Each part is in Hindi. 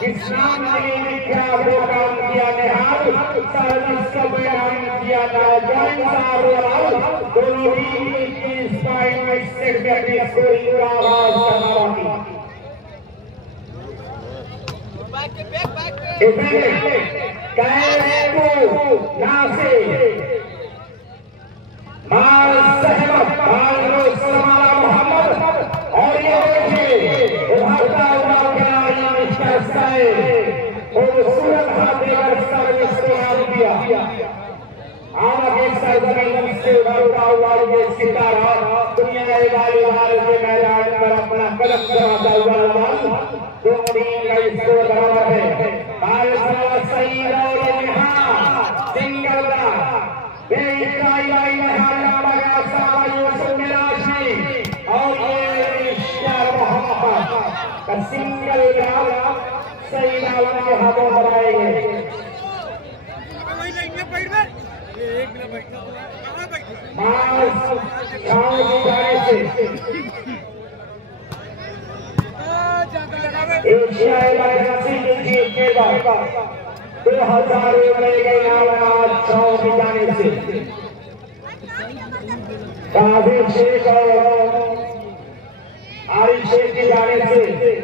इस्लाम ने क्या वो काम किया निहाल सर्विस का बयान किया नाजायज सारों दोनों टीम की स्पाइन में सेक्रेटरी स्कोरिंग का आवाज करना बाकी कैरेको नासे माल सहमत माल रोसमाला मोहम्मद और ये देखिए उभरता हुआ खिलाड़ी मिस्टर साइड खूबसूरत हाथ देकर सर्विस को आगे दिया आगे सरजमीन से उभरता हुआ ये सितारा दुनिया के के मैदान पर अपना कदम जमाता हुआ दो टीम का स्कोर बराबर है सईद और सिंगल सिंगल सही के हाथों बनाएंगे एशियाई जीत के बाद 2000 रुपए के इनाम की जाने से काफी शेख और आरिफ शेख की जाने से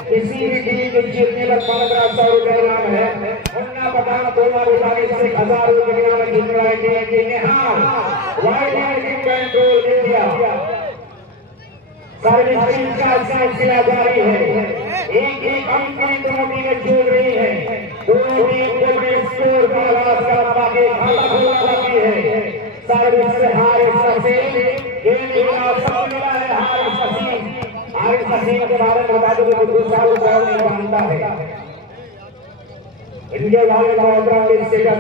किसी भी टीम के जीतने पर 1500 रुपए इनाम है। मुन्ना पठान दोनों की जाने से 1000 रुपए इनाम जीतने वाले टीम के निहाल वाइड टीम कंट्रोल दे दिया। सर्विस का सिलसिला जारी है। एक अंक की दोनों टीमें जोड़ रही है। दोनों टीम को स्कोर का आवाज का बाकी खाता खोलना बाकी है। सर्विस से हारिस हसीन गेंद मिला है हारिस हसीन के बारे में बता दूं कि 2 साल नहीं जानता है। इनके बारे में इससे का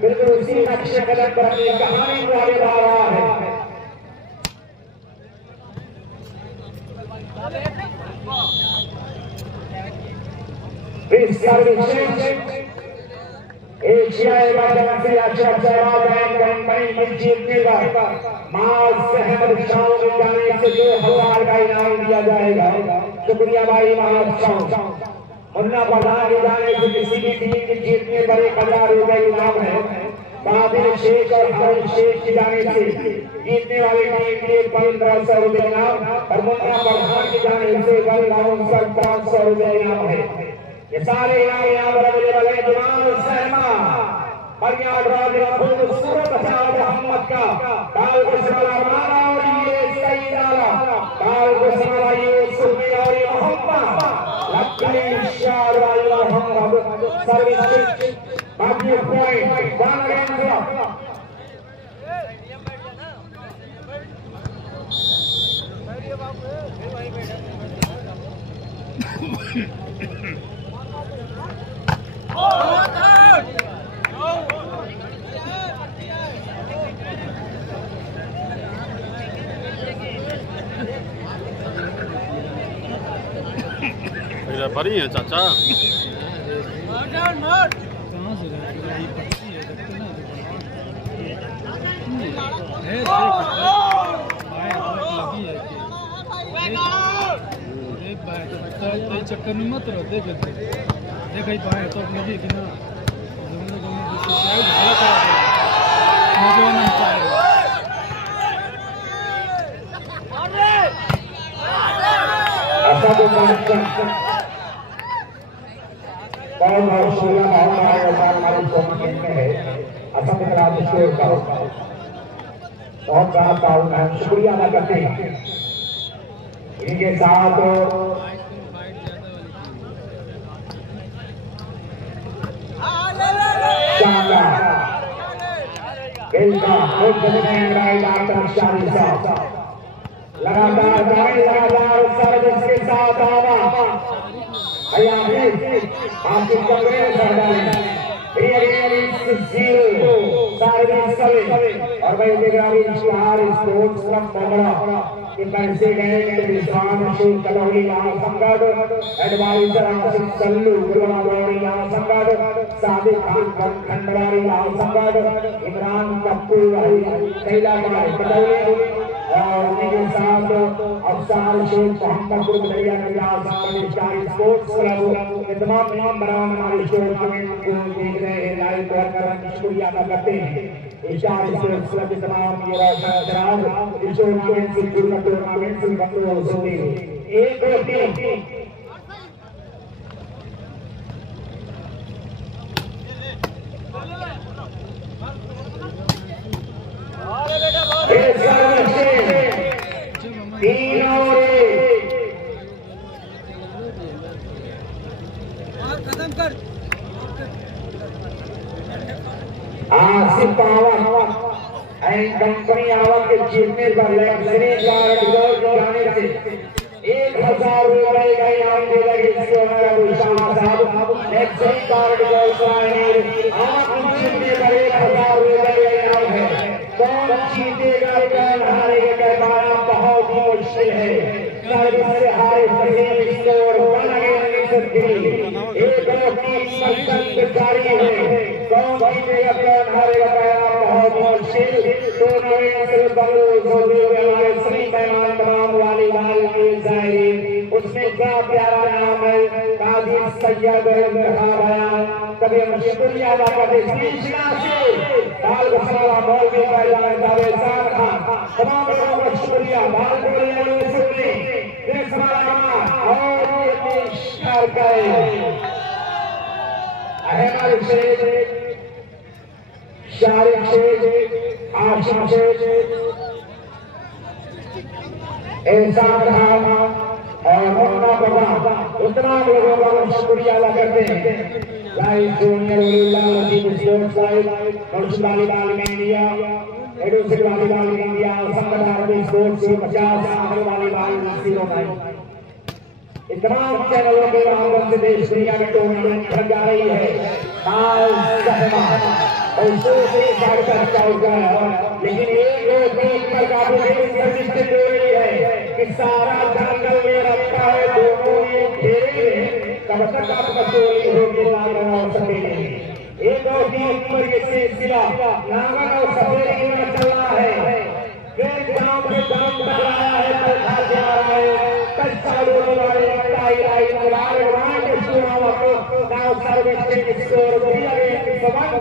बिल्कुल उसी नक्शे कदम पर अपनी कहानी को आगे बढ़ा रहा है। एशियाई से अच्छा जीतने का माल सहमद शाह के जाने से 2000 का इनाम दिया जाएगा। शुक्रिया भाई माल शाह। मुन्ना प्रधान के जाने से किसी भी टीम के जीतने पर 1000 रुपए इनाम है। बादिल शेख और हारिस शेख की जाने से जीतने वाली टीम के 1500 रुपए इनाम और मुन्ना प्रधान की जाने से 500 रुपए इनाम है। ये सारे इनाम यहाँ पर अवेलेबल है। जमाल सहमा बढ़िया ड्रा खूबसूरत मोहम्मद का बाल को संभाला मारा और ये सही डाला बाल को संभाला ये सुबह और ये मोहम्मद लक्ष्मी शाह वाली मोहम्मद सर्विस बाकी पॉइंट 1 रन बड़ी है चाचा चक्कर में मत रहो। देख पाए तो लगी कि ना बहुत बड़ा ताउन है। शुक्रिया अदा करते हैं इनके साथ लगातार सर्विस के साथ आवा आपकी कांग्रेस और भाई स्पोर्ट्स क्लब कि पैसे गए कि विश्वान शेख कलौली यहाँ संगत एडवाइजर अंकित सल्लू गुरुआ गौरी यहाँ संगत सादिक खान खंडवारी यहाँ संगत इमरान कप्पू कैला कुमार कटौली और उनके साथ अफसार शेख मोहम्मद दरिया स्पोर्ट्स क्लब तमाम बराबर हमारे टूर्नामेंट को देख रहे हैं लाइव कर शुक्रिया अदा करते हैं स्पोर्ट्स क्लब के तमाम ये रोशन इस टूर्नामेंट से पूर्ण टूर्नामेंट से बंद हो गए 1 और 3 खत्म कर आसिफ पावर एंड कंपनी आवक के जीतने पर लग्जरी कार जाने से 1000 रुपए का इनाम देगा इसको हमारा शाह साहब लग्जरी कार आवक जीतने पर 1000 रुपए का इनाम है कौन जीतेगा कौन हारेगा कहना बहुत ही मुश्किल है सर्विस से हारे सही स्कोर बन गए एक और 3 जारी है कौन जीतेगा कौन हारेगा कहना बहुत मुश्किल टूर्नामेंट से बंद हो गए हमारे श्री मेहमान तमाम वाली लाल के जाहिर उसमें क्या प्यारा नाम है काजी सैयद बयान कभी हम शुक्रिया अदा करते कृष्णा से बाल बसरा बॉल के जाने जावेद खान तमाम लोगों का शुक्रिया बाल को लेने से देश हमारा और ये पेशकार करे अहमद शेख शारिक शेख आशिम शेख एहसान खान और मुन्ना बाबा उतना लोगों का शुक्रिया अदा करते हैं live junior Latif sports live Kaushal volleyball में इंडिया एडोसिक वालीबॉल में इंडिया संगठन स्पोर्ट्स 50 वालीबॉल 09 इन तमाम चैनलों के माध्यम से देश दुनिया में टूर्नामेंट खेल जा रही है पैसों से चल गया है लेकिन एक दो तीन प्रकार से जरूरी है कि सारा जंगल में रखा है दोनों ये खेलेंगे तब तक आपका चोरी होगी नागन और सफेद एक और तीन पर ये सिलसिला नागन और सफेद में चल रहा है फिर गांव में गांव चल रहा है तो घर जा रहा है कल चालू वाले टाई लगाए वहां के चुनाव को गांव सर्विस के स्कोर दिया गया सवाल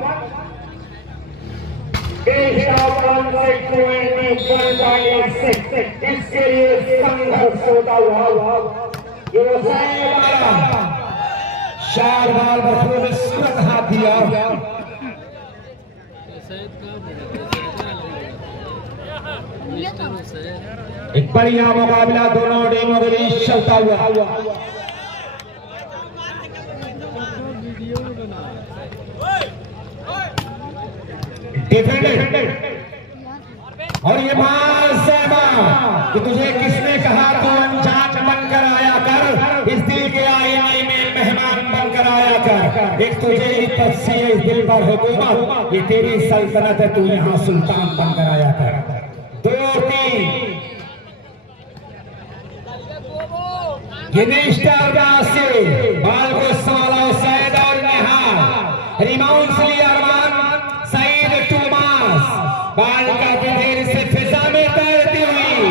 इसके लिए संघर्ष होता हुआ चार बार बखूब सूरत हाथ दिया एक बढ़िया मुकाबला दोनों टीमों के बीच चलता हुआ डिफेंडेड और ये कि तुझे किसने कहा तो अनजान बनकर आया कर इस दिल के आईने में मेहमान बनकर आया कर एक तुझे इस दिल पर हुकूमत ये तेरी सल्तनत है तू यहाँ सुल्तान बनकर आया कर 2-3 ये से बाल को सोलह सैद और निहार रिमाउंड से अरमान सईद टूमास बाल का देर से फिजा में तैरती हुई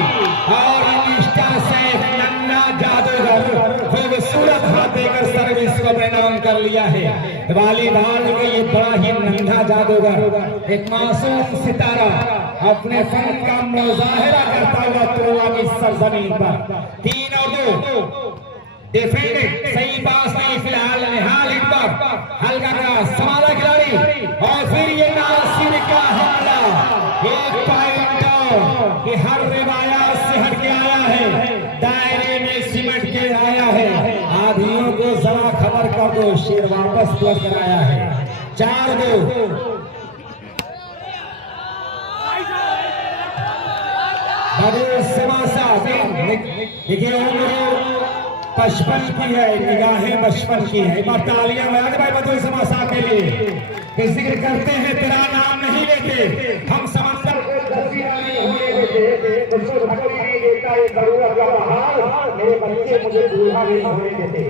और निष्ठा से नन्ना जादूगर खूबसूरत हाथ देकर सर्विस को प्रणाम कर लिया है वालीबॉल में ये बड़ा ही नन्हा जादूगर एक मासूम सितारा अपने फन का मुजाहिरा करता हुआ तुरुआ की सरजमीन पर 3 और 2 डिफेंडेड सही पास नहीं फिलहाल निहाल हिट पर हल्का का संभाला खिलाड़ी और फिर ये नासिर का हमला एक पॉइंट कि हर रिवायात से हट के आया है दायरे में सिमट के आया है आधियों को जरा खबर कर दो शेर वापस लौट कर आया है 4-2 देखिए उम्र 55 की है निगाहें 55 की है तालियां बजा दे भाई बदल समासा के लिए जिक्र करते हैं तेरा नाम नहीं लेते हम समंदर को नहीं होने देते उसको धक्के नहीं देता ये जरूरत का बहार मेरे बच्चे मुझे दूल्हा नहीं होने देते।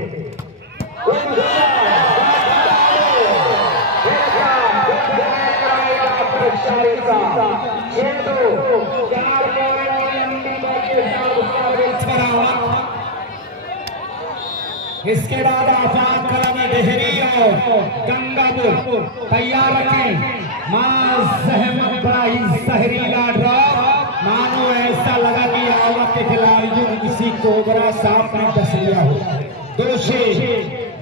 इसके बाद आफाक कलम डेहरी और गंगापुर तैयार रखें। बड़ा ही जहरीला ड्रॉप, मानो ऐसा लगा कि आवक के खिलाड़ियों ने किसी कोबरा सांप ने डस लिया हो। दोषी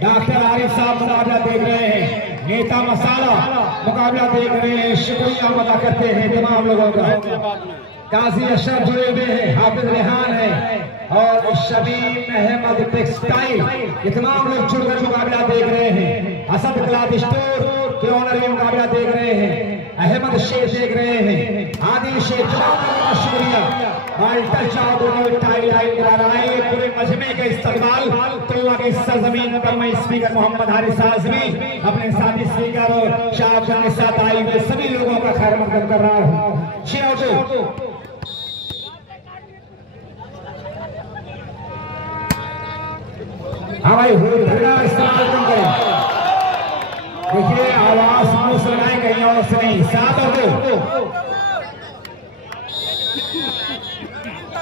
डॉक्टर आरिफ साहब मुकाबला देख रहे हैं, नेता मसाला मुकाबला देख रहे हैं। शुक्रिया अदा करते हैं तमाम लोगों का। काजी अशरफ जुड़े हुए हैं, हाफिज रेहान है और शबीब अहमद टेक्सटाइल, ये तमाम लोग जुड़कर मुकाबला देख रहे हैं। असद क्लॉथ स्टोर के ओनर भी मुकाबला देख रहे हैं। अहमद शेख देख रहे हैं, आदिल शेख। शुक्रिया माल्टर चाव दोनों टाई लाइन करा रहा है। पूरे मजमे का इस्तेमाल तुल्ला की सरजमीन पर मैं स्पीकर मोहम्मद हारिस आजमी अपने साथी स्पीकर और शाह के साथ आए हुए सभी लोगों का खैर मकदम कर रहा हूँ। शेर हाँ भाई, इस्तेमाल कम करें। देखिए आवाज मुंह से लगाए कहीं और से नहीं। 7 और 2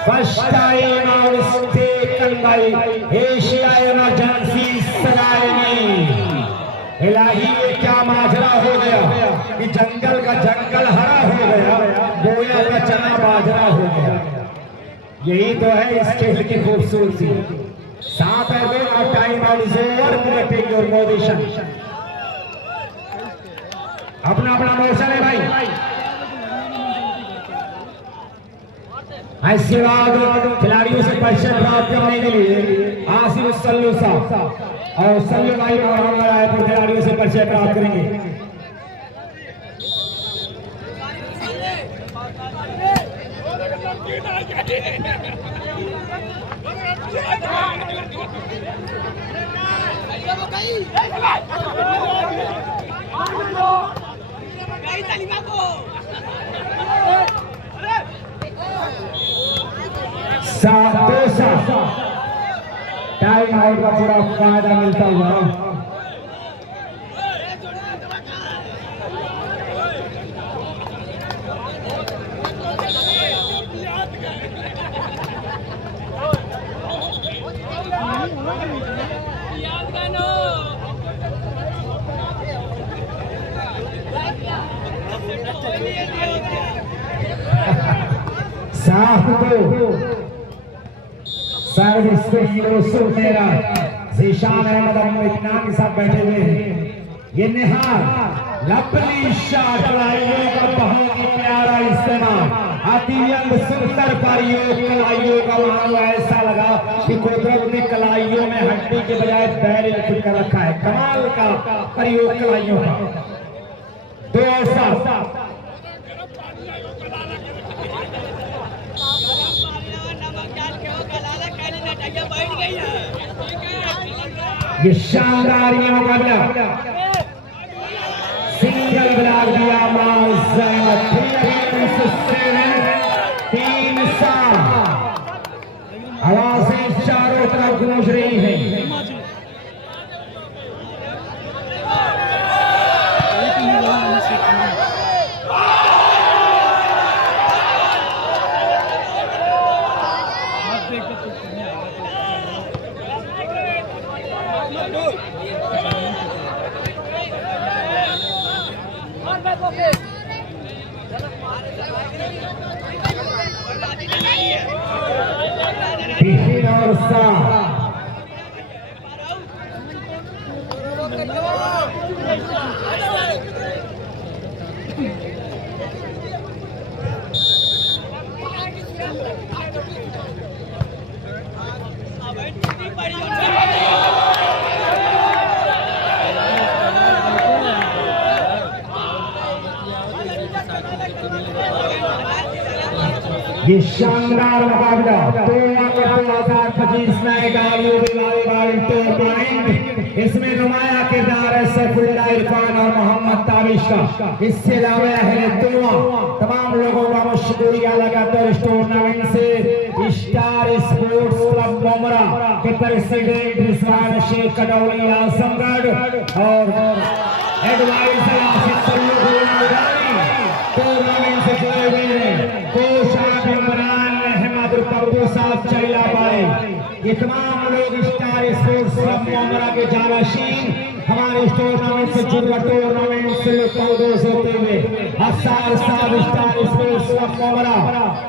फर्स्ट टाइम और स्टेकन बाय एशिया इमरजेंसी सगाई। इलाही ये क्या माजरा हो गया कि जंगल का जंगल हरा हो गया, गोया का चना बाजरा हो गया। यही तो है इस खेल की खूबसूरती। 7 और time out is over. Take your position. अपना अपना मोशन है भाई। इसके बाद खिलाड़ियों से परिचय प्राप्त करने के लिए आसिफ सल्लू साहब और सल्लू भाई आए तो खिलाड़ियों से परिचय प्राप्त करेंगे। टाइम आउट का पूरा फायदा मिलता हुआ शायद मेरा जीशान अहमद इत्मीनान के साथ बैठे हुए हैं। ये निहार लपली शाह कलाइयों का बहुत ही प्यारा इस्तेमाल। अतियंत सुंदर कलाइयों का मानो ऐसा लगा कि कुदरत ने कलाइयों में हड्डी के बजाय बैरिल फिट कर रखा है। कमाल का प्रयोग कलाइयों का। 2 और 7 ये शानदार ये मुकाबला सिंगल ब्लॉक दिया 3-7 आवाजें चारों तरफ गूंज रही है। और 7 ये शानदार मुकाबला 2025 में इसमें नुमाया किरदार है सैफुल्लाह इरफान और मोहम्मद ताबिश का। इससे अलावा अहले दुआ तमाम लोगों का शुक्रिया लगातार इस टूर्नामेंट से स्टार स्पोर्ट्स क्लब मोमरा के प्रेसिडेंट रिजवान शेख कटौली आजमगढ़ और एडवाइजर आसिफ टूर्नामेंट से जुड़े हुए हैं कोषाध्यक्ष इमरान अहमद पप्पू साहब चैला भाई, ये तमाम लोग स्टार स्पोर्ट्स क्लब मोमरा के जानशीन हमारे इस टूर्नामेंट से जुड़कर टूर्नामेंट से लुत्फ होते हुए हसार साहब स्टार स्पोर्ट्स क्लब मोमरा,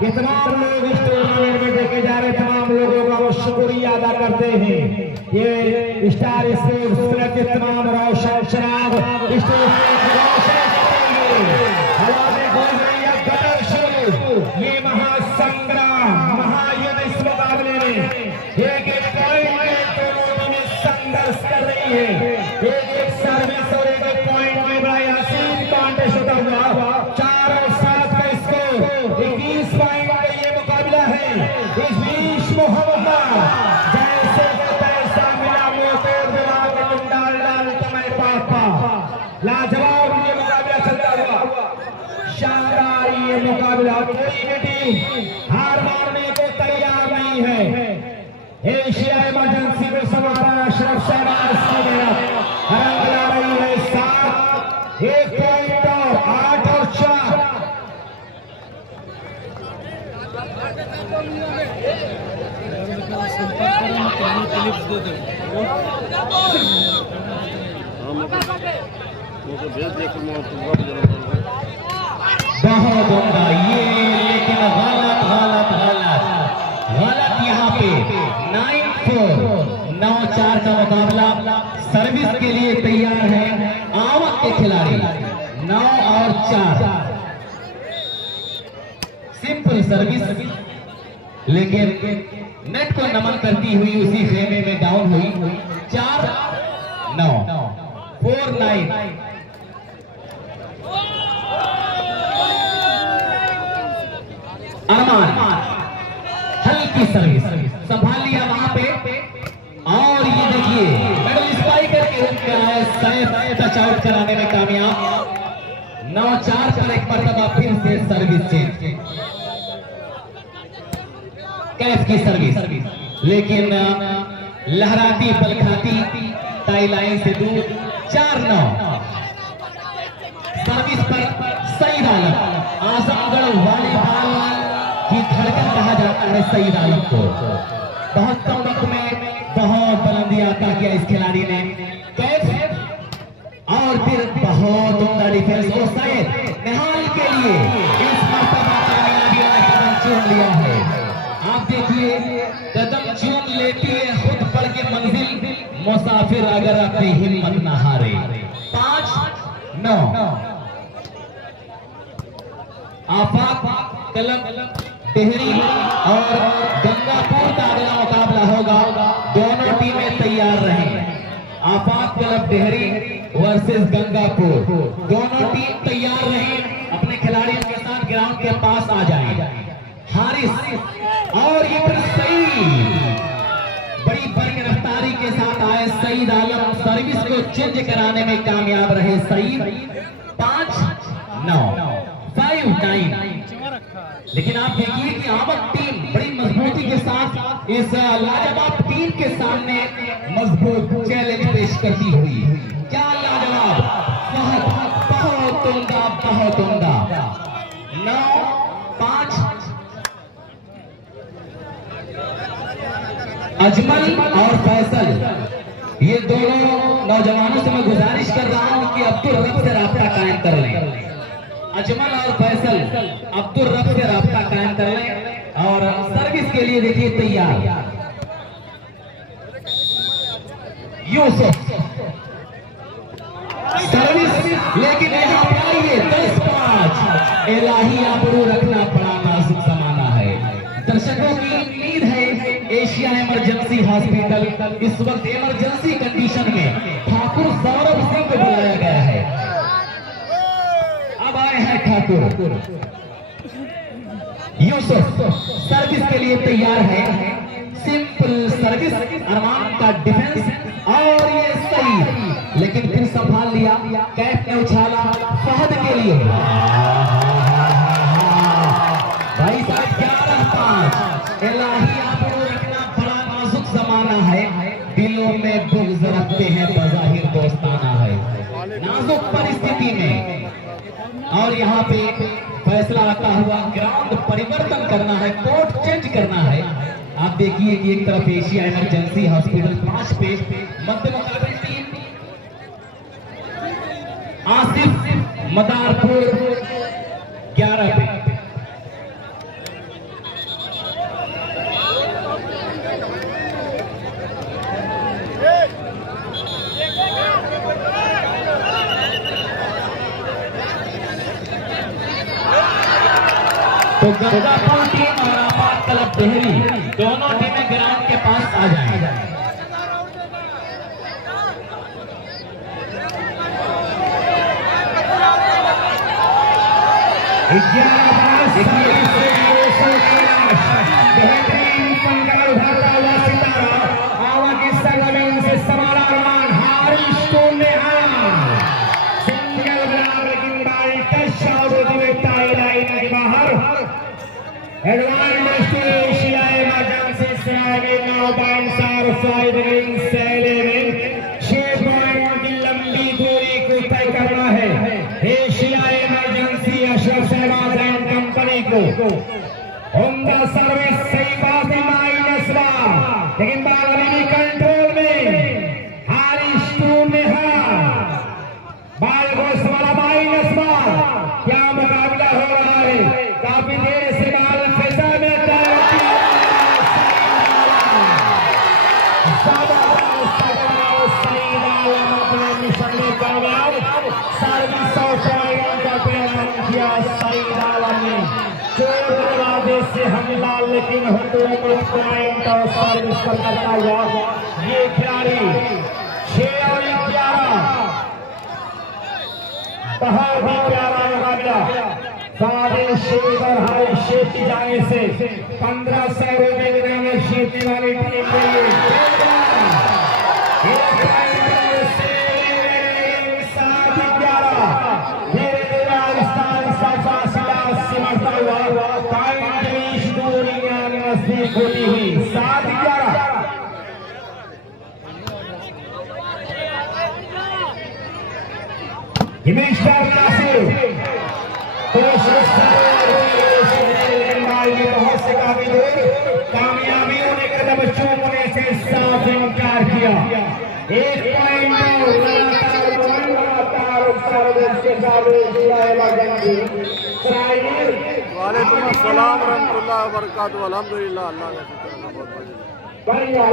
ये तमाम लोग इस टूर्नामेंट में देखे जा रहे तमाम लोगों का वो शुक्रिया अदा करते हैं। ये स्टार स्पोर्ट्स क्लब के तमाम रोशन शराब ये महासंग्राम महायुद्ध इस मुकाबले में एक एक पॉइंट में दोनों टीमें संघर्ष कर रही है। एक सर्विस और एक पॉइंट में बड़ा हसीन कॉन्टेस्ट होता हुआ 4 और 7 का स्कोर 21 पॉइंट का ये मुकाबला है। इस बीच मोहम्मद जैसे पैसा मिला मुंह तोड़ दिमाग में तुम डाल तुम्हें पापा, लाजवाब ये मुकाबला चलता हुआ शानदार ये मुकाबला, कोई भी टीम हार मानने को तैयार नहीं है। एशिया इमरजेंसी को समर्थन अशरफ शहबाज रंग ला रही है 7 1 पॉइंट और 8 और 4। बहुत उम्दा ये, लेकिन गलत यहाँ पे 9-4 का मुकाबला सर्विस के लिए तैयार है आवक के खिलाड़ी 9 और 4 सिंपल सर्विस, लेकिन नेट को नमन करती हुई उसी खेमे में डाउन हुई 4-9 4-9। अरमान हल्की सर्विस संभाल लिया वहां पे, और ये देखिए मेडल स्पाइकर के रूप में आए सैफ टच आउट कराने में कामयाब। 9-4 पर एक मरतबा फिर से सर्विस चेंज, कैफ की सर्विस, लेकिन लहराती पलखाती टाई लाइन से दूर 4-9 सर्विस पर सईद आलम आजमगढ़ वॉलीबॉल की धड़कन कहा जाता है सईद आलम को। बहुत कम वक्त में बहुत बुलंदी आता किया इस खिलाड़ी ने, कैफ और फिर बहुत उम्दा डिफेंस को सईद निहाल के लिए इस मरतबा कामयाबियों ने कदम चूम लिया है। आप देखिए कदम चूम लेती है खुद बढ़ के मंजिल, मुसाफिर अगर अपनी हिम्मत न हारे। 5-9 आफाक कलम टिहरी और गंगापुर का अगला मुकाबला होगा, दोनों टीमें तैयार रहें। आफाक क्लब टिहरी वर्सेस गंगापुर, दोनों टीम तैयार रहें, अपने खिलाड़ियों के साथ ग्राउंड के पास आ जाएं। हारिस और ये फिर सईद बड़ी बड़ी रफ्तारी के साथ आए सईद आलम सर्विस को चेंज कराने में कामयाब रहे सईद। 5-9 5-9। लेकिन आप देखिए कि आवक टीम बड़ी मजबूती के साथ इस लाजवाब टीम के सामने मजबूत चैलेंज पेश करती हुई, क्या लाजवाब, बहुत उम्दा, बहुत उम्दा। 9-5 अजमल और फैसल, ये दोनों नौजवानों से मैं गुजारिश कर रहा हूं कि अब्दुल रब से राब्ता कायम कर लें। अजमल और फैसल अब्दुल रब से राब्ता कायम कर लें और सर्विस के लिए देखिए तैयार यूसुफ सर्विस, लेकिन यहाँ पे आइए 10-5 इलाही आबरू रखना बड़ा नाजुक जमाना है। दर्शकों की उम्मीद है एशिया इमरजेंसी हॉस्पिटल इस वक्त इमरजेंसी कंडीशन में ठाकुर सौरभ सिंह को बुलाया गया है। अब आए हैं ठाकुर यूसुफ सर्विस के लिए तैयार है। सिंपल सर्विस, अरमान का डिफेंस और ये सही, लेकिन फिर संभाल लिया, कैप ने उछाला फहद के लिए। भाई साहब 11-5। इलाही आपको रखना बड़ा नाजुक जमाना है, दिलों में बुग़्ज़ रखते हैं बज़ाहिर दोस्ताना है, नाजुक परिस्थिति में। और यहाँ पे फैसला आता हुआ, ग्राउंड परिवर्तन करना है, कोर्ट चेंज करना है। आप देखिए कि एक तरफ एशिया इमरजेंसी हॉस्पिटल 5 पे, मध्य मुकाबले टीम आसिफ मदारपुर 11 पे। तो गंगापुर टीम और आपात तलब देहरी दोनों टीमें ग्राउंड के पास आ जाएंगी। बेहतरीन पंगाल उठाता हुआ सितारा आवा की सरगर्मी से समारा अरमान हारिस को निहाल सिंगल ग्राउंड लेकिन बाल टच आउट होती हुई टाई लाइन के बाहर। एडवांस टू एशिया इमरजेंसी से आगे नाउ बाउंसर साइड रिंग से 6 पॉइंट की लंबी दूरी को तय करना है Asia emergency Ashraf Shahbaz and company को। उम्दा सर्विस सही बात है माइनस वार, लेकिन बाल अभी भी कंट्रोल में। हारिस टू निहाल बाल को सवाला माइनस वार, क्या मुकाबला हो रहा है, काफी देर से बाल फिजा में से हमला, लेकिन हुकूमत पॉइंट और सर्विस पर करता हुआ ये खिलाड़ी 6 और 11 बहुत ही प्यारा मुकाबला। सारे शेख और हारी शेख की जाने से 1500 रुपए के नाम जीतने वाली टीम के लिए होती हुई 7-11। मिस्टर नासिर बहुत से काफी दूर कामयाबियों ने कदम चूमने से साफ इनकार किया। 1 पॉइंट वालेकुम अस्सलाम रहमतुल्लाह व बरकातहू। अल्हम्दुलिल्लाह, अल्लाह का शुक्र है, बहुत बढ़िया।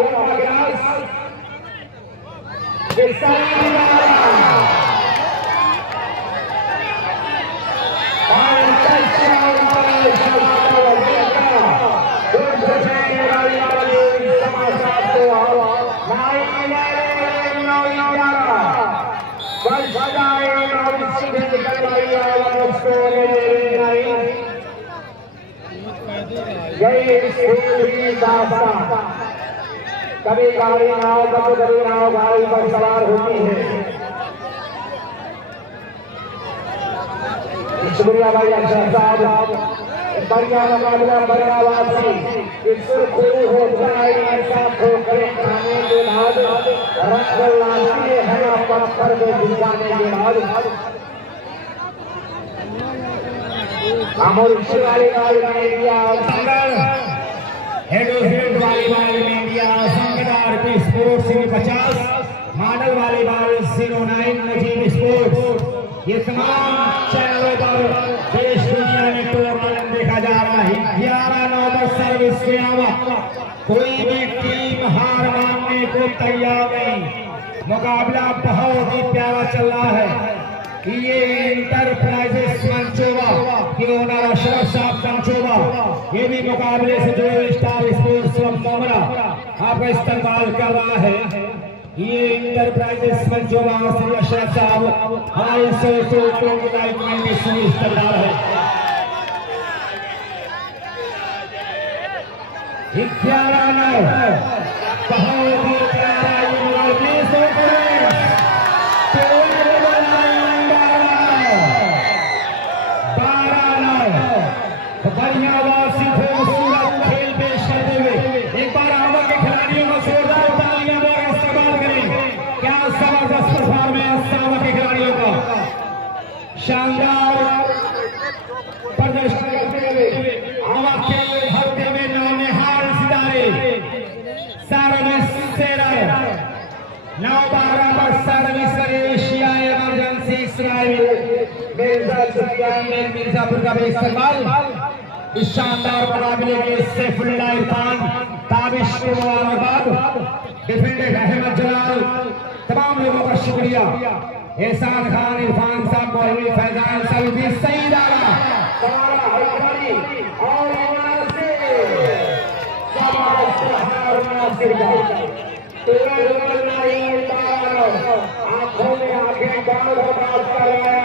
कभी गाड़ी नाव कभी नाव गाड़ी पर सवार होती है। शुक्रिया भाई अक्षर साहब, बढ़िया मुकाबला बरावासी सुरखुरी हो जाए इंसाफ हो करे खाने के बाद रंग लाती है पत्थर में भिजाने के बाद अमर वाली इंडिया हेडोहेड वॉलीबॉल में इंडिया संगदार की स्पोर्ट्स में 50 मॉडल वॉलीबॉल 09 नजीब स्पोर्ट्स। ये तमाम चैनलों पर देश दुनिया में टूर्नामेंट देखा जा रहा है। 11-9 सर्विस के अलावा कोई भी टीम हार मानने को तैयार नहीं। मुकाबला बहुत ही प्यारा चल रहा है। ये इंटरप्राइजेस मंचोवा की ओनर अशरफ साहब मंचोवा ये भी मुकाबले से जुड़े स्टार स्पोर्ट्स मामला आपका इस्तेमाल कर रहा है। ये इंटरप्राइजेस मंचोवा श्री अशरफ साहब हमारे सोचों की लाइफ में इस्तेमाल है। 11-9 बहुत ही प्यारा बढ़िया वासी खूबसूरत खेल पेश करते हुए एक बार आवा के खिलाड़ियों को जोरदार तालियां द्वारा इस्तेमाल करें। क्या जबरदस्त परफॉर्मेंस सावा के खिलाड़ियों का, शानदार प्रदर्शन करते हुए आवा के भरते हुए नौनिहाल सितारे सर्विस सेरर 9-12 पर service Asia emergency Israel Mirzapur का भी इस्तेमाल। इस शानदार मुकाबले के सैफुल्लाह इरफान ताबिश को मुबारकबाद, डिफेंडर अहमद जलाल, तमाम लोगों का शुक्रिया। एहसान खान, इरफान साहब, मौलवी फैजान सऊदी, सईद आला आंखों में आंखें डाल कर बात कर रहा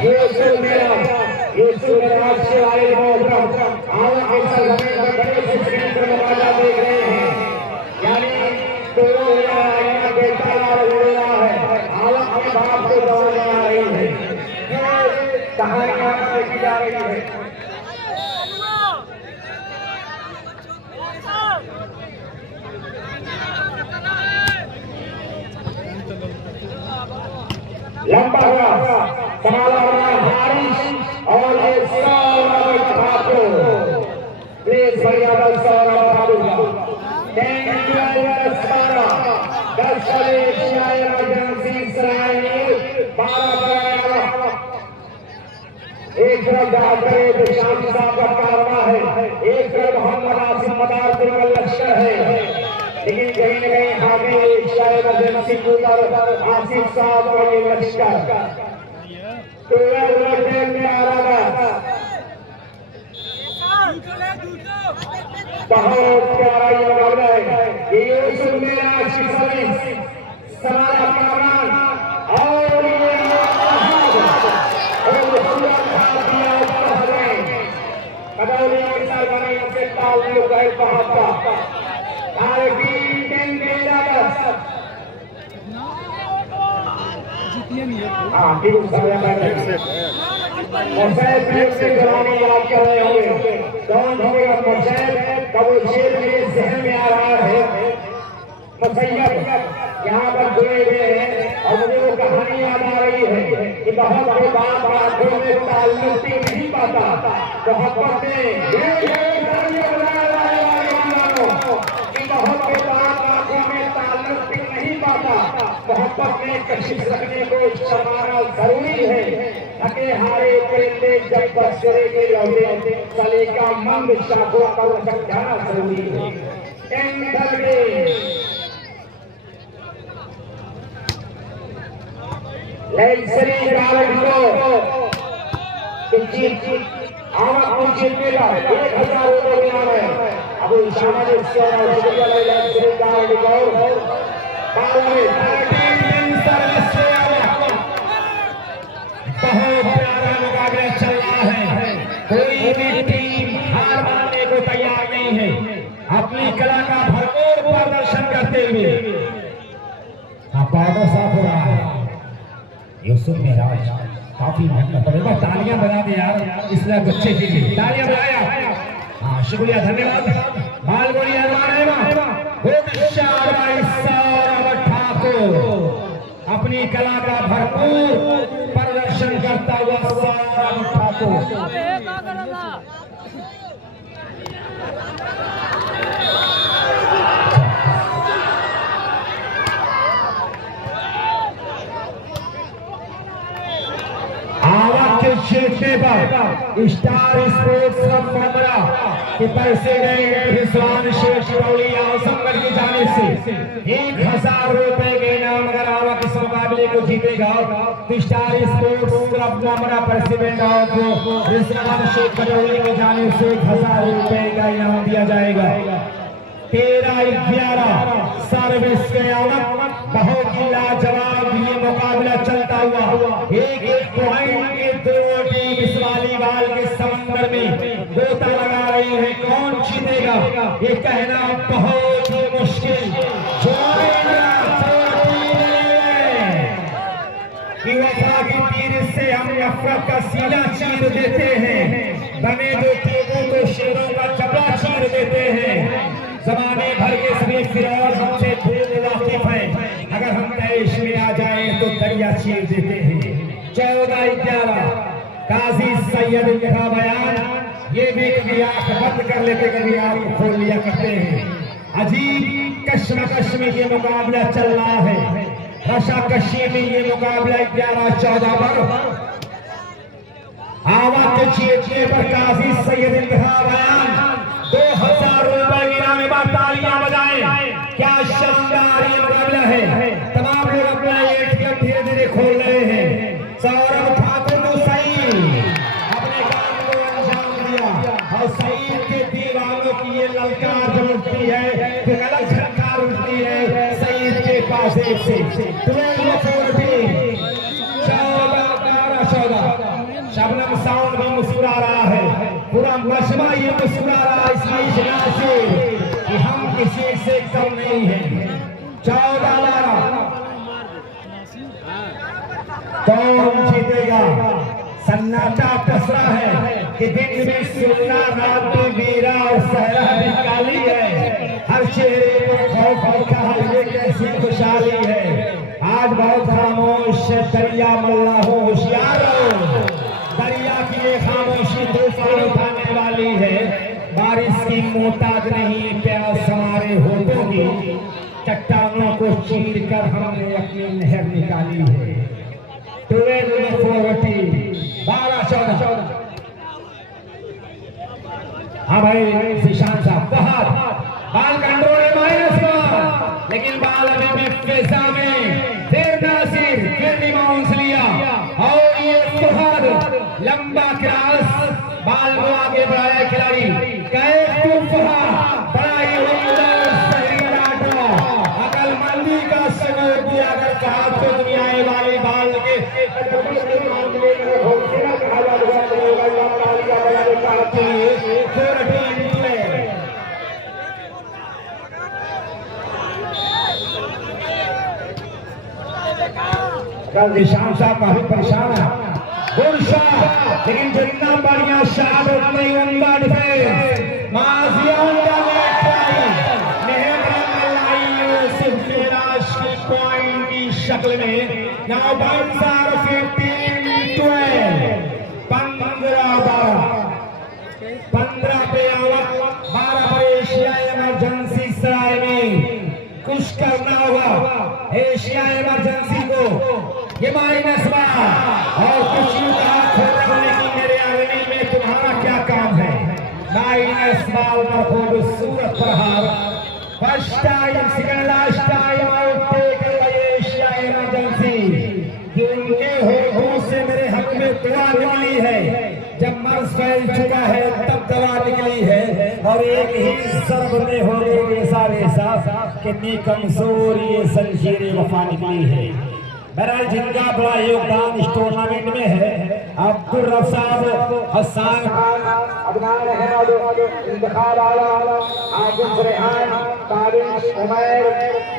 यीशु मेरा अच्छे वाले मोहतरम आला ऐसा जमीन पर बड़े से स्क्रीन पर मुकाबला देख रहे हैं, यानी तो यहाँ बेटा रो रहा है, आला अपने बाप को दौड़ने आ रही है, कहानियां देखी जा रही है। लंबा हुआ समाला हारिश और ये सौरभ ठाकुर, प्लीज बढ़िया बल सौरभ ठाकुर का 10 एशिया इमरजेंसी इस्राइल 12 एक तरफ जाकर शाम साहब का कारवा है, एक तरफ मोहम्मद आसिम मदारपुर का लश्कर है, लेकिन कहीं न कहीं आगे एशिया इमरजेंसी पर आसिफ साहब का ये लश्कर बहुत प्यारा ये मुकाबला है। ये मेरा समारा कामरान और ये कदौली सरबनी से ताल्लुक है पहुंचा से जवानी याद कर रहे होंगे, कौन होगा मुसैब का वो शेर मेरे जहन में आ रहा है। मुसैब यहाँ पर जुड़े हुए हैं और मुझे वो कहानी याद आ रही है कि बहुत के बाद आंखों में ताल्लुक नहीं पाता, मोहब्बत में बहुत के बाद आंखों में ताल्लुक नहीं पाता, मोहब्बत में कशिश रखने को क्षमाना जरूरी है। थके हारे परिंदे जब बसेरे के लौटे, सले का मंद शाखों पर जाना जरूरी है। लैंसरी गार्ड को जीत जीतेगा 1000 रुपये इनाम है। अब सामाजिक सेवा शुक्रिया लैंसरी गार्ड को बहुत प्यारा मुकाबला चल रहा है, कोई भी टीम हार मानने को तैयार नहीं है, अपनी कला का भरपूर प्रदर्शन करते हुए पायदा साफ हो रहा है। यूसुफ मेहराज काफी मेहनत करेगा, तालियां बजा दे यार इस बच्चे के लिए, तालियां बजाया। हाँ शुक्रिया, धन्यवाद। बाल गोली अपनी कला का भरपूर प्रदर्शन करता हुआ सौरभ ठाकुर जीतने पर स्टार स्पोर्ट्स क्लब ममरा के पैसे गए रिजवान शेख टोली आजमगढ़ की जाने से 1000 रुपए के इनाम। अगर आवा इस मुकाबले को जीतेगा तो स्टार स्पोर्ट्स क्लब ममरा प्रेसिडेंट और रिजवान शेख टोली की जाने से 1000 रुपए का इनाम दिया जाएगा। 13 2011 सर्विस के आवत बहुत ही लाजवाब ये मुकाबला चलता हुआ एक पॉइंट के दो टीम इस वॉलीबॉल के समंदर में गोता लगा रही है। कौन जीतेगा ये कहना बहुत ही मुश्किल। कि वफा की तीर से हम नफरत का सीना चीर देते हैं, बने दो टीमों को शेरों का चपड़ा चीर देते हैं। जमाने भर के सभी फिरौन हमसे खूब वाकिफ हैं, अगर हम देश में आ जाएं तो दरिया चीर देते हैं। 14-11 काजी सैयद का बयान ये भी कभी आंख बंद कर लेते, कभी आंख खोल लिया करते हैं। अजीब कश्मकश में ये मुकाबला चल रहा है। रशाकशी में ये मुकाबला 11-14 पर आवा के जीतने पर काजी सैयद का बयान 2000 रुपए इनाम में तालियां बजाएं। क्या शानदार ये मुकाबला है। तमाम लोग अपना एटीएम धीरे धीरे खोल रहे हैं। सौरभ ठाकुर को सही अपने काम को अंजाम दिया और सईद के दीवानों की ये ललकार जब उठती है तो गलत झटकार उठती है सईद के पास एक से 14 शबनम साउंड भी मुस्कुरा रहा है, पूरा मजमा ये मुस्कुरा रहा है इस इजलास से कि हम किसी से कम नहीं हैं। 14 कौन जीतेगा? सन्नाटा पसरा है कि दिन में सुनना, रात में मीरा और सहरा भी काली है। हर चेहरे पर खौफ लिखा है, ये कैसी खुशहाली है। आज बहुत खामोश दरिया मल्ला हो, होशियार हो। दरिया की ये खामोशी तूफान उठाने वाली है। बारिश की मोहताज नहीं प्यास हमारे होठों की, चट्टानों को चीर कर हमने अपनी नहर निकाली है। 12-14 हाँ भाई निशान साहब बहुत बाल कंट्रोल माइनस, लेकिन बाल अभी में पैसा में फिर नासिर फिर रिबाउंड लिया और ये फहद लंबा क्रॉस बाल को आगे बढ़ाया खिलाड़ी बड़ा ही अकलमंदी का सहयोग दिया। अगर कहा तो दुनिया वाले बाल के निशान साहब काफी परेशान है, लेकिन जितना बढ़िया शाट उतना ही उमदा डिफेंस। माजियान पॉइंट की शक्ल में नाउ 15-12 15 पे आवत 12 पर एशिया इमरजेंसी सराय में कुछ करना होगा एशिया इमरजेंसी को। ये माइनस और कुछ रखने की मेरे आदमी में तुम्हारा क्या काम है। माइनस बाल का खूबसूरत प्रहार, first time second last time out Asia emergency कि उनके होठों से मेरे हक में दुआ निकली है। जब मर्ज फैल चुका है तब दवा निकली है और एक ही सर्व में हो गए सारे साथ कितनी कमजोर ये जंजीरें वफा निकली है। मेरा जिनका बड़ा योगदान इस टूर्नामेंट में है अब्दुल रफ़ हसन अदनान अहमद इंतखाब आला आदिल रेहान तारिश उमैर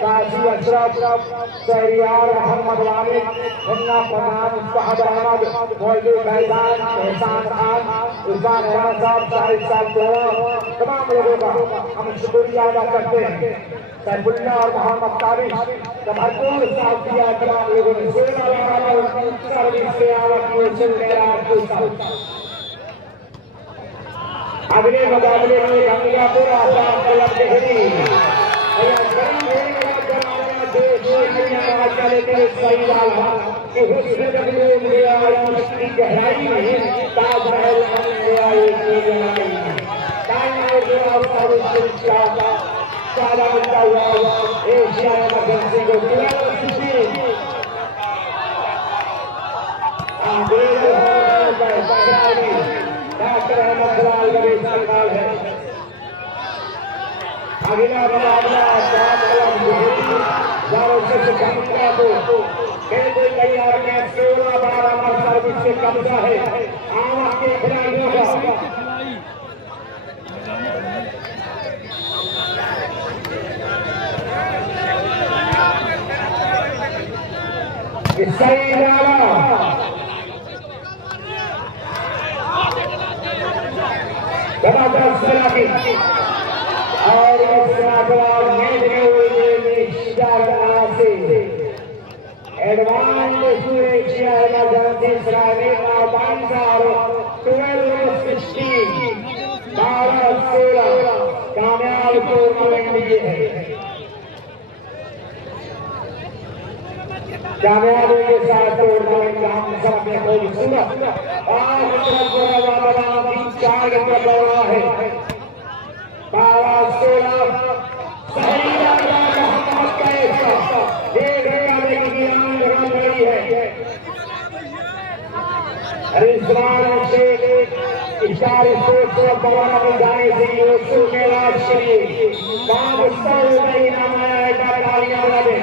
काजी अशरफ शहरियार मोहम्मद वालिद मुन्ना प्रधान फहद अहमद मौजूद मैदान एहसान खान इरफान अहमद साहब शाहिद साहब तमाम लोगों का हम शुक्रिया अदा करते हैं। सैफुल्लाह और मोहम्मद तारिश का भरपूर साथ दिया। तमाम लोगों ने सर्विस से अगले मुकाबले में गंगापुर आसाम क्लब के गहराई में ताजमहल एशिया इमरजेंसी को डॉक्टर अहमद जलाल का भी सरकार है। अगला मुकाबला बिल्कुल तैयार है। 16-12 नंबर सर्विस से कब्जा है आवा के खिलाड़ियों का। सही डाला जबरदस्त खिलाड़ी और advance Asia emergency Sarai now points are 12-16 12-16 कामयाब टूर्नामेंट ये है। कामयाबी के साथ टूर्नामेंट का हम सब अपने कोई सूरत और मतलब 4 घंटे दौड़ रहा है। 12-16 सही रिजवान शेख इशारे से बवाना में जाने से यूसुफ ने राज के लिए 500 रुपए इनाम आया है। तालियां बजा दें।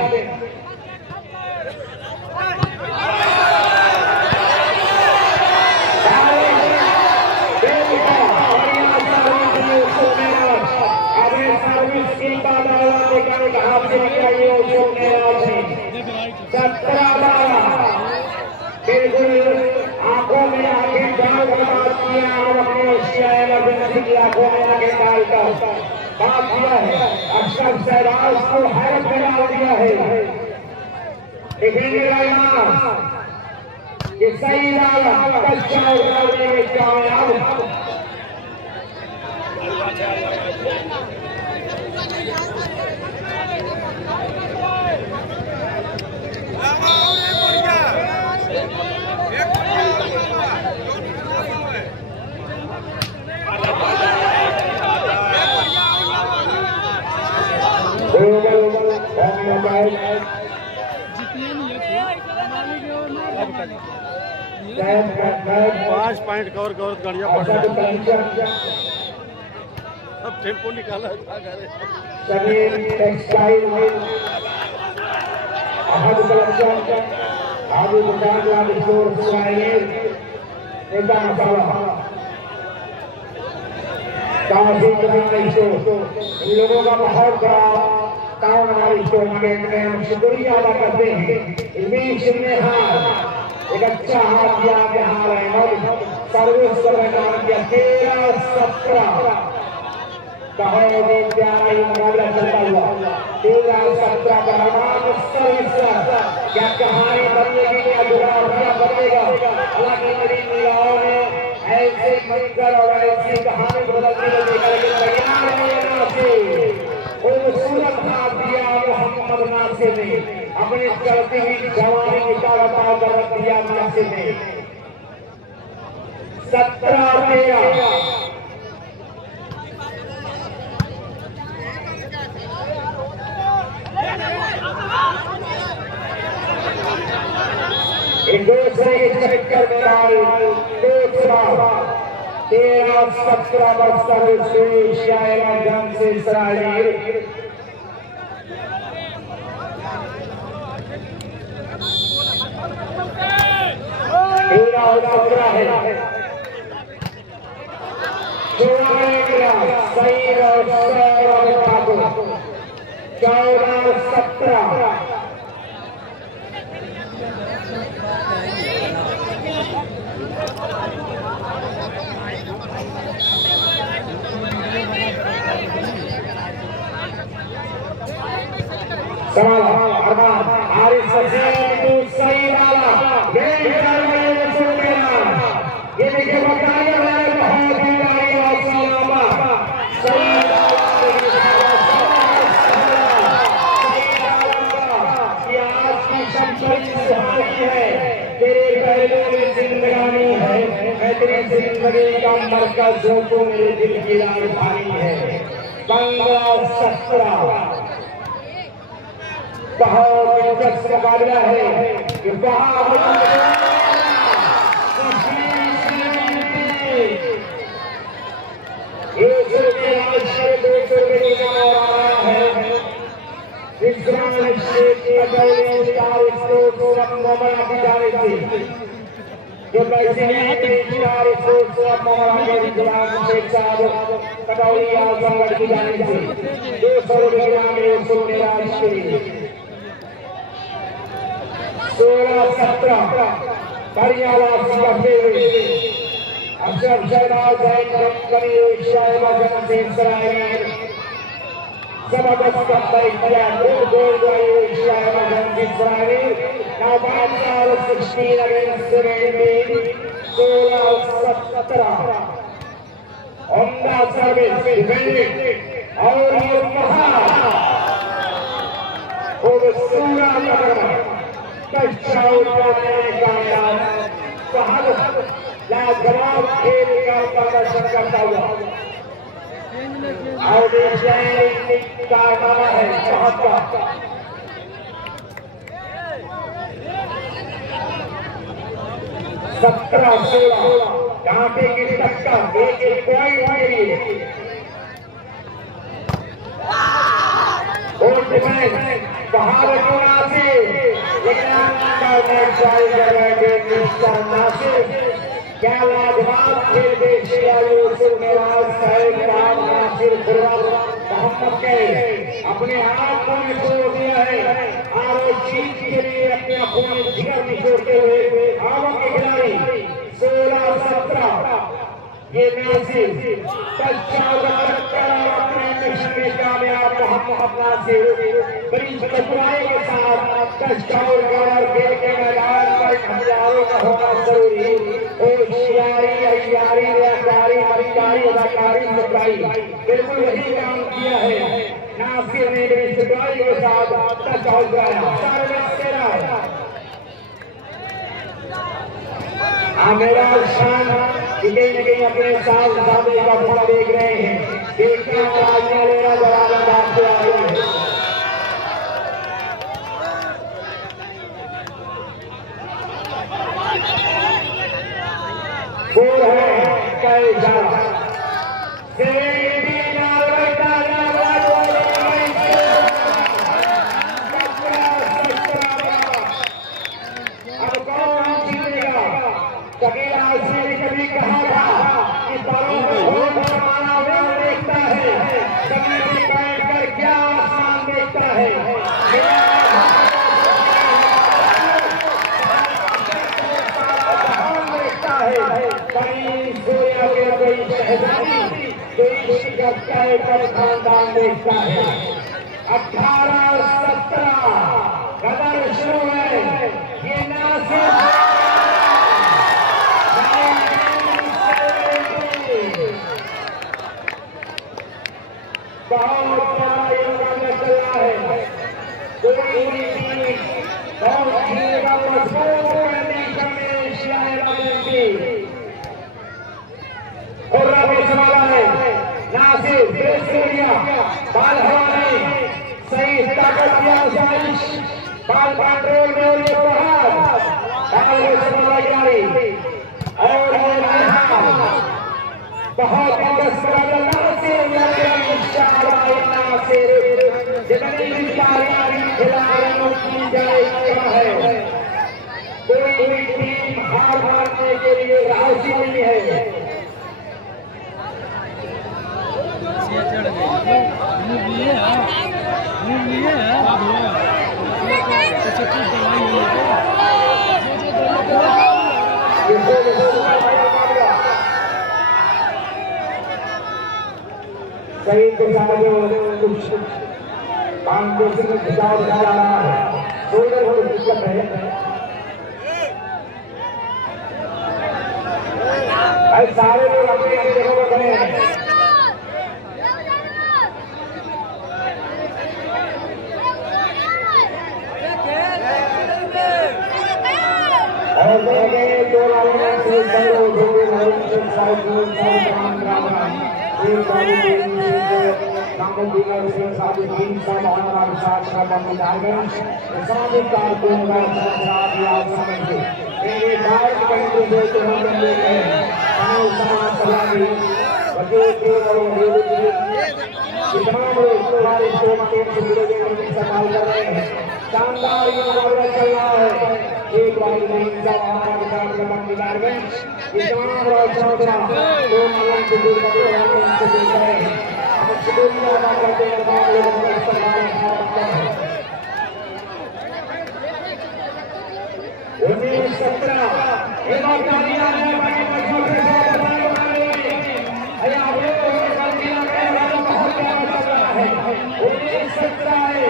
सर्विस की बात हाथ से निकली यूसुफ ने राज ने 17-12 बिल्कुल आंखों में आंखें डाल कर बात किया और अपने एशिया इमरजेंसी की आंखों में आंखें डाल कर बात किया है। अशरफ सहराज को हैरत में डाल दिया है। देखेंगे कि सही डाला बच्चा उठाने में कामयाब। पांच पॉइंट कवर गाड़ियां पड़ जाए। अब टेम्पो निकाला सभी टेक्सटाइल आगे दुकान स्टोर काफी इन लोगों का बहुत बड़ा काम हमारे टूर्नामेंट में हम शुक्रिया अदा करते हैं। इस में एक अच्छा हाथ दिया के हार है और सर्विस काम किया 13-17 बहुत प्यारा ही मुकाबला चलता हुआ 13-17 का हमारा सर्विस क्या कहानी बनने की अधूरा बनेगा। हालांकि मेरी निगाहों में ऐसे मंजर और ऐसी कहानी बदलती लेकिन तैयार है खूबसूरत हाथ दिया मोहम्मद नासिर ने अपने चलती हुई जवानी का बताओ कर दिया। नासिर ने 17-13 एक दूसरे के चक्कर में 13-17 वर्ष से शायरा जंग से इसराइल है। सही और ठाकुर 14-17 आरिफ सही डाला ये देखिए बताइए बहुत तेरे पहले में जिंदगानी है। मैं तेरी जिंदगी का मरकज जो तो मेरे दिल की राजधानी है। 15-17 बहुत दिलचस्प मुकाबला है कि एक 200 रुपये पटौड़ी स्टार स्पोर्ट्स क्लब मोमरा की जाने से जो पैसे हैं स्टार स्पोर्ट्स क्लब मोमरा के विद्वान शेख साहब पटौड़ी आजमगढ़ की जाने से 200 रुपये इनाम है सोने राज के 16-17 बढ़िया वापसी करते हुए अक्षर शहबाज है कमी शायबा जनसेन सराय जबरदस्त कम्बैक किया गोल शायबा जनसेन सराय नाबाद 16 अगेंस्ट 17 16-17 उम्दा सर्विस डिफेंडिंग और ये खूबसूरत कामयाब लाजवाब खेल का प्रदर्शन करता हुआ कारनामा है बहुत का 17-16 कांटे की टक्कर एक पॉइंट के लिए और डिफेंस बाहर से लेकिन नासिर क्या लाजवाब खेल मोहम्मद के अपने आप को निचोड़ दिया है और जीत के लिए अपने अपने जिगर निचोड़ते हुए आवा के खिलाड़ी 16-17 ये नासिर अपने मिशन में कामयाब मोहम्मद नासिर बड़ी चतुराई के साथ कवर खेल के मैदान पर हथियारों का होना जरूरी और यारी व्यापारी मरीदारी अदाकारी सप्लाई बिल्कुल वही काम किया है नासिर ने बड़ी चतुराई के साथ टचआउट कराया मेरा शान कहीं न कहीं अपने साथ दादे का थोड़ा देख रहे हैं देखना राजना लेना जवाब आपसे आ गया है गोल है कैसा शकीला ने कभी कहा था कि तारों को माना वो देखता है जमीन में बैठ कर क्या आसमान देखता है देखता है कहीं सोया के कोई शहजादी कोई करता है कब खानदान देखता है 18-17 कदर शुरू है ये नासिर बहुत बड़ा योगदान चला है कोई बहुत खेलेगा मजबूत कंडीशन में और रवि संभाला है नासिर बाल हवा में सही ताकत दिया साजिश बाल कंट्रोल में और ये प्रहार बाल संभाला जारी और बहुत जितनी भी खिलाड़ियों की जाए है कोई टीम हार मारने के लिए राजी नहीं है सही दिशा में कुछ काम को खिंचाव जा रहा है शोल्डर को दिक्कत है सारे लोग अपने जगह पर खड़े हैं और देखे दो लाइन से लगातार इस टूर्नामेंट से जुड़े हुए लोग संभाल कर रहे हैं। शानदार ये मुकाबला चल रहा है। एक बार नहीं हमारा विकास कदम डिपार्टमेंट ये दोनों चौधरा टूर्नामेंट से जुड़ कर टूर्नामेंट से जुड़ रहे हैं। हम शुक्रिया अदा करते हैं तमाम लोगों का सम्मान करते हैं। 19-17 एक बार तालियां हैं भाई बच्चों के साथ बताए अरे आप लोग तालियां के बाद बहुत प्यारा चल रहा है। 19-17 है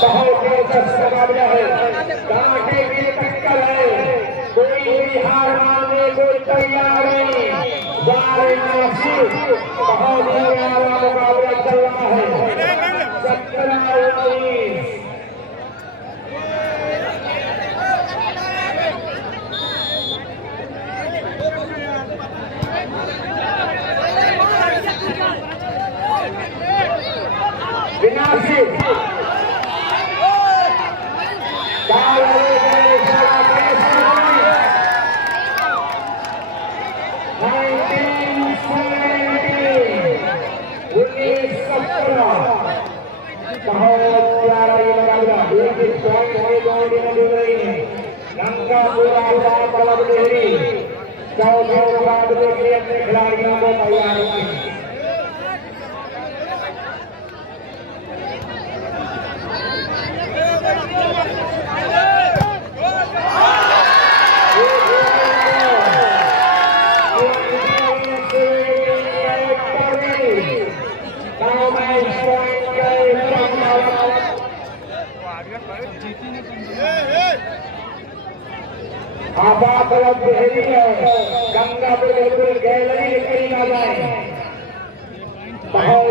बहुत दिलचस्प मुकाबला है। कांटे की टक्कर है। कोई भी हार मानने को तैयार नहीं। बहुत ही प्यारा मुकाबला चल रहा है। 17-19 विनाशी बहुत प्यारा ये मुकाबला। एक पॉइंट है दौड़ दे रही है। गंगा पूरा पलक देरी चौथे मुकाबले के लिए अपने खिलाड़ियों को तैयार रखें। गंगा पे बिल्कुल गैलरी के करीब आ जाए। बहुत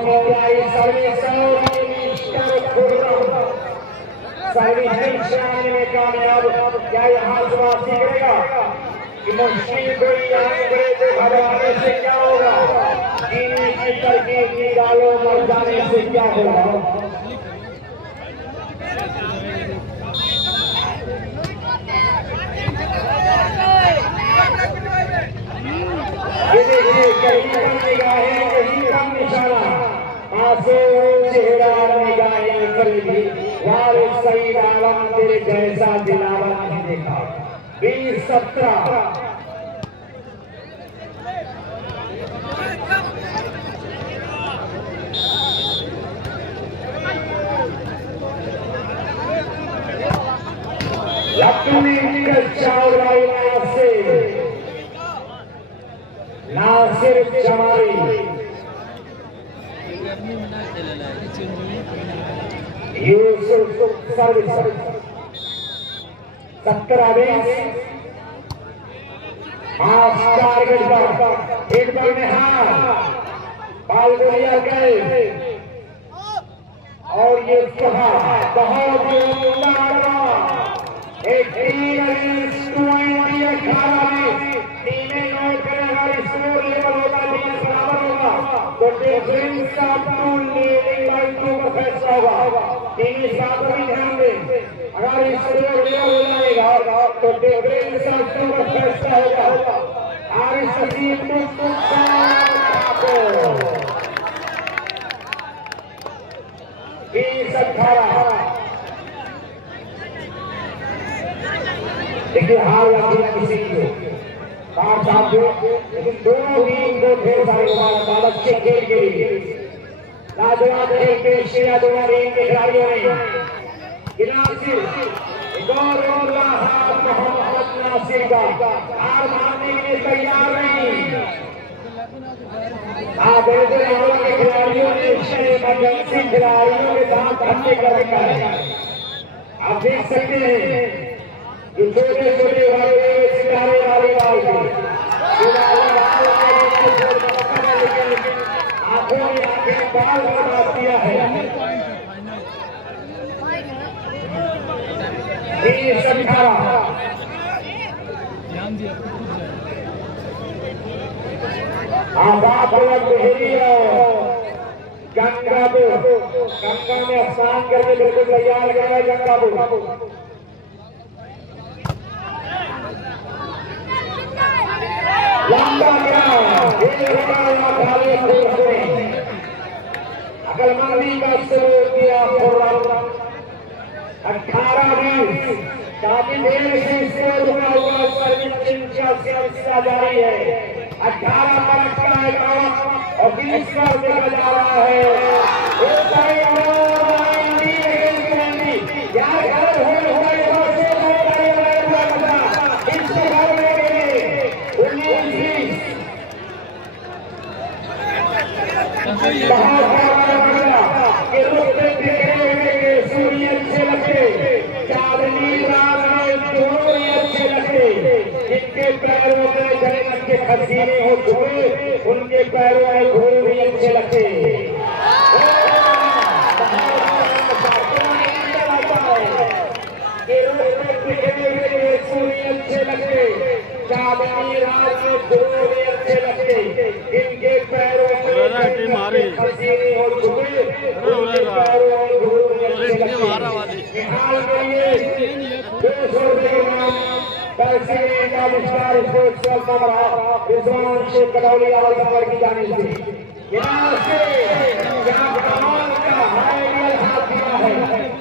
सर्विस में कामयाब क्या यहाँ सुबह सीखेगा कि मुश्किल कोई यहाँ करे तो घबराने से क्या होगा। की तरकीब निकालो मर जाने से क्या होगा। कहीं कम निगाहें कहीं कम निशाना आंसू चेहरा निगाहें करीबी वारिस सईद आलम तेरे जैसा दिलावा नहीं देखा। 20-17 लक्ष्मी चावलाई से नासिर जमाली यूसुफ सर्विस 17-20 टारगेट पर एक बॉल में हार बाल को लिया गए और ये बहुत ही एक 18 में टीमें नोट करेगा। स्कोर लेवल होगा 20 बराबर होगा तो डिफरेंस का लीडिंग बाय 2 का फैसला होगा। टीम इस बात पर भी ध्यान दें अगर स्कोर लेवल हो जाएगा तो डिफरेंस का 2 का फैसला होगा। आरिफ ससीम देखिए हार या किसी की हो कार साहब लेकिन दोनों टीम को ढेर सारे मुबारकबाद अच्छे खेल के लिए। लाजवाब खेल पेश किया दोनों टीम के खिलाड़ियों ने। नासिर गौरव मोहम्मद नासिर का हार मानने के लिए तैयार नहीं। बेहतर हालों के खिलाड़ियों ने इमरजेंसी खिलाड़ियों के दांत खट्टे कर रखा है। आप देख सकते हैं ये छोटे छोटे वाले सितारे वाले आंखों में आंखें बाल बना दिया है। बाप गंगा में स्नान करके बिल्कुल तैयार करेगा गंगा लंबा गिरा ये रहा खाली अकलमंदी का शुरू किया 18-20 काफी देर से स्कोर बना हुआ सर्विस जारी है 18 पर अटका और 20 पर देखा जा रहा है सूर्य अच्छे लगते चांदनी रात में दोनों ही अच्छे लगते जिनके पैरों में जन्नत के खजीने हो चुके उनके पैरों में घोड़े भी अच्छे लगते सूर्य अच्छे लगते चांदनी रात में दोनों भी अच्छे लगते जिनके पैरों में खजीने हो चुके उनके पैरों में घोड़े भी अच्छे लगते निहाल के लिए 200 रुपये पैसे का विस्तार sports club number Rizwan Sheikh Katauli आवाज की जाने से यहाँ से जहाँ कमाल का हाइडियल हाथ दिया है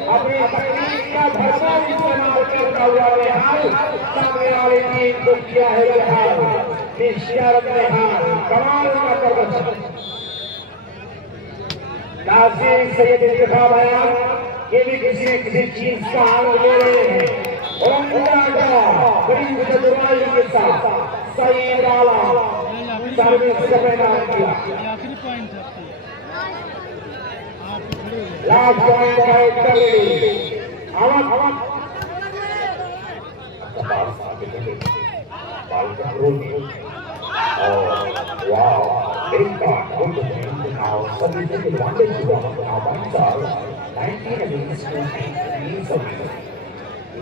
अपनी तकनीक का भरपूर इस्तेमाल करता हुआ निहाल सामने वाली टीम को किया है निहाल निश्चय निहाल कमाल का प्रदर्शन नाज़रीन सैयद इंतखाब बयान ये भी किसी न किसी चीज का आनंद ले रहे हैं और करीब चतुराई के साथ सही डाला सर्विस का पैदान किया लास्ट पॉइंट है करेली आवाज बाल का रोल और वाह एक बार now suddenly the advantage to our points are 19 against 20.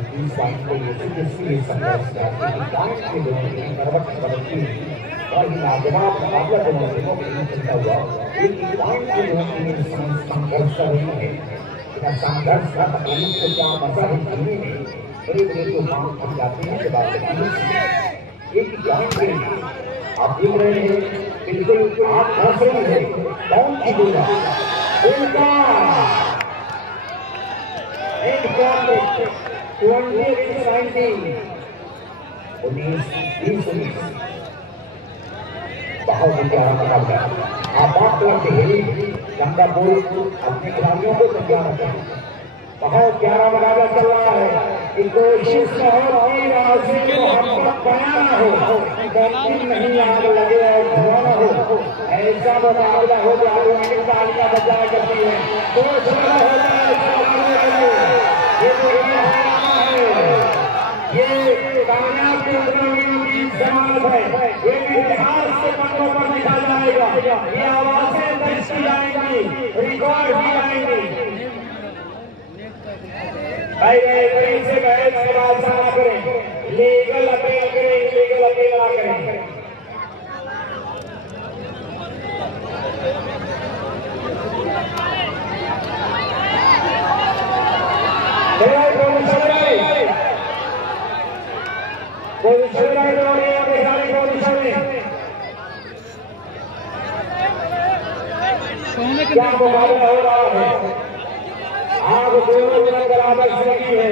These points will basically suggest that the points will be करवट और लाजवाब मुकाबला करने को चिंता हुआ एक पॉइंट के संघर्ष कर रही है इतना संघर्ष का तकलीफ को क्या मजा है जीने में बड़े बड़े जो मांग हम जाते हैं के बाद एक पॉइंट के लिए आप देख रहे हैं बिल्कुल आप हंस रही है कौन जीतेगा उनका एक पॉइंट 19 बहुत प्यारा मुकाबला आप बात करते हैं लंबा बोल अपने खिलाड़ियों को तैयार रखें बहुत प्यारा मुकाबला चल रहा है कि कोशिश करो कि राशि मोहब्बत बयाना हो लेकिन नहीं आग लगे और धुआं हो ऐसा मुकाबला हो जाए तो तालियां बजाया करती है कोशिश हो जाए ये कामयाब की जमानत है ये इतिहास के पन्नों पर लिखा जाएगा ये आवाजें दर्ज की जाएंगी रिकॉर्ड की जाएंगी भाई कहीं से बहस के बाद ना करें लीगल अपील करें इलीगल अपील ना करें क्या मुकाबला हो रहा है आग दोनों तरफ बराबर लगी है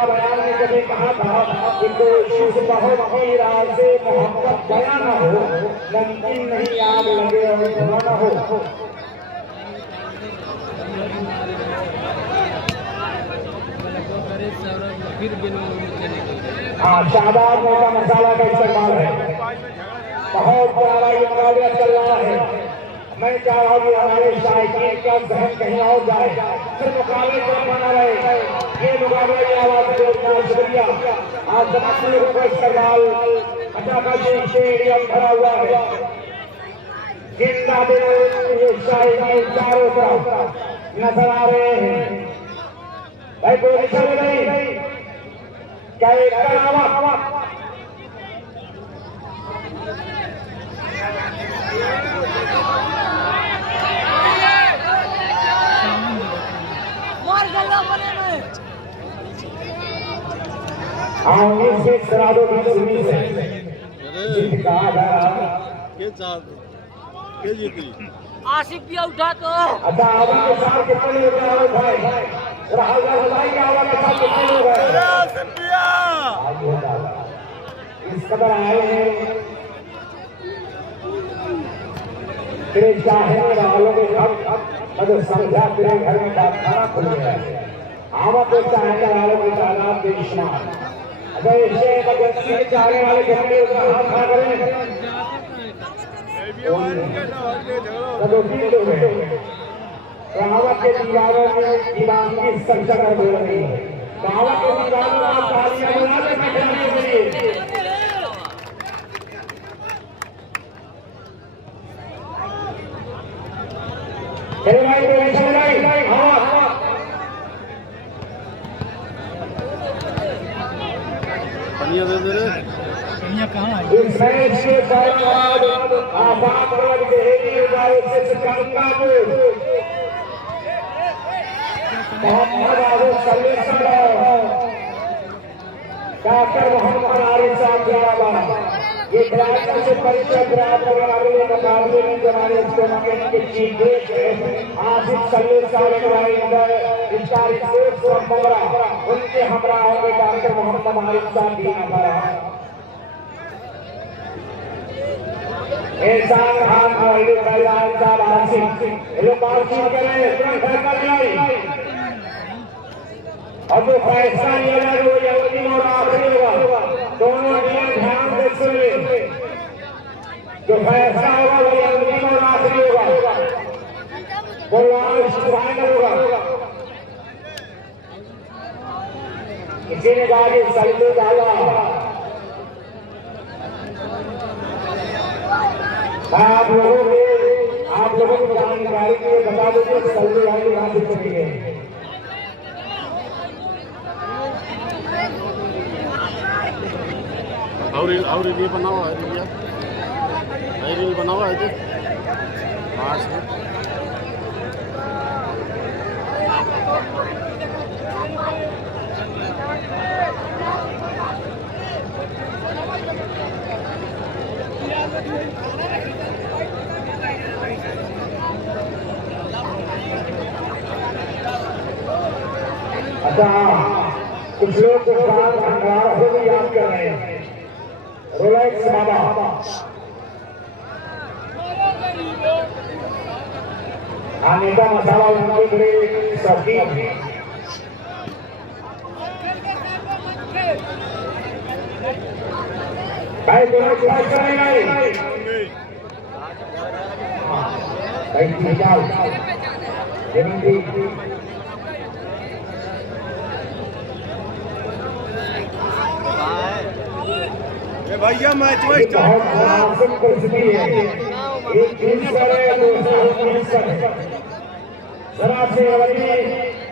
बयान ने कभी कहा था कि कोशिश बहुत की राह से मोहब्बत बयाना हो मुमकिन नहीं आग लगे और धुआं हो हाँ शादाब मोटा मसाला का इस्तेमाल है बहुत प्यारा ये मुकाबला चल रहा है मैं चाह रहा हूँ हमारे शायकीन का जहन कहीं और जाए फिर मुकाबले को बना रहे ये मुकाबले की आवाज से शुक्रिया आज तमाम लोगों को इस्तेमाल अचानक स्टेडियम भरा हुआ है जिंदा दिल ये शायकीन चारों तरफ नजर आ रहे हैं भाई कोई चल नहीं क्या एक हाँ 19 से 19 से कहा जा रहा के साथ के जीती आशिक भी उठा तो अच्छा आवाज के साथ कितने लोग हैं भाई राहुल भाई की आवाज के साथ कितने लोग हैं इस कदर आए हैं तेरे चाहे वालों के सब मतलब समझा तेरे घर में बात खाना खुल गया है आवा तो चाहने वालों की तादाद बेशुमार अगर इससे इमरजेंसी में चाहने वाले घर में उसका हाथ खड़ा करें तो तीन लोग हैं कहावत के दीवारों में दीवानगी संचा कर दे रही है कहावत के दीवारों में तालियां बजा के बिठाने के लिए अरे भाई हाँ पनिया दे दे रे इस मैच के बाद आबाद रोड के एरिया से गंगा को मोहम्मद आबू सलीम डॉक्टर मोहम्मद आरिफ साहब जिंदाबाद ये खिलाड़ियों से परिचय प्राप्त होने वाले मुकाबले में हमारे टूर्नामेंट के चीफ गेस्ट हैं आसिफ सलीम साहब इंदर इफ्तारी शेख और ममरा उनके हमरा होंगे डॉक्टर मोहम्मद आरिफ साहब जिंदाबाद एहसान खान और फैजान साहब आसिफ ये लोग बातचीत करें तुरंत घर कर जाए और जो फैसला लिया जाए वो अंतिम और आखिरी होगा दोनों नियम ध्यान से सुन ले जो फैसला होगा वो अंतिम और आखिरी होगा फाइनल होगा किसी ने कहा कि सल्लू डाला मैं आप लोगों को जानकारी के लिए बता दूं कि सल्लू डाली कहाँ से चली गई और ये बना हुआ है रील बना हुआ है जी आज अच्छा कुछ लोग को भी याद कर रहे हैं रोलेक्स बाबा खाने का मसाला उनके बड़े शौकीन हैं भाई दोनों क्लास करेंगे भाई जाओ भैया मैच में बहुत मुनासिब परिस्थिति है एक जीत करे दूसरा जीत करे जरा से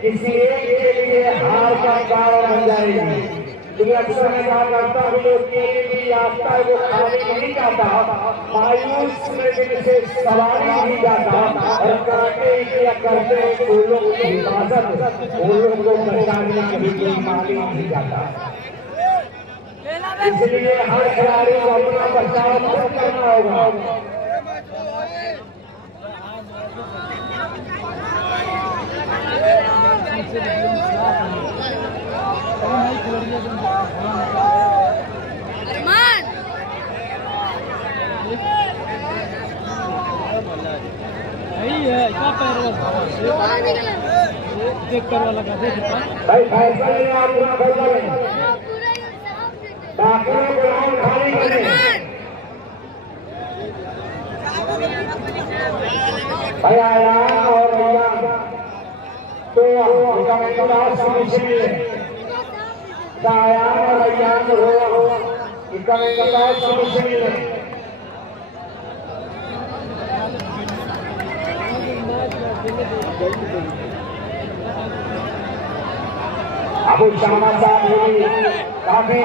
किसी एक के लिए हार का कारण बन जाएगी क्योंकि अक्सर मैं कहा करता हूँ जो भी आता है वो खाने नहीं जाता मायूस में से सवारी नहीं जाता और कराटे या करते उन लोगों की हिफाजत उन लोगों को पहचानने कभी कोई माली नहीं जाता इसलिए हर खिलाड़ी को अपना बचाव खुद करना होगा भाई फैसला लेने आप पूरा फैसला लें डॉक्टरों को राउंड खाली करें भाई आयान और रैयान तो इकमें समझ मिले आयान और रैयान रो इकमें समझ मिले अबू शामा साहब भी काफी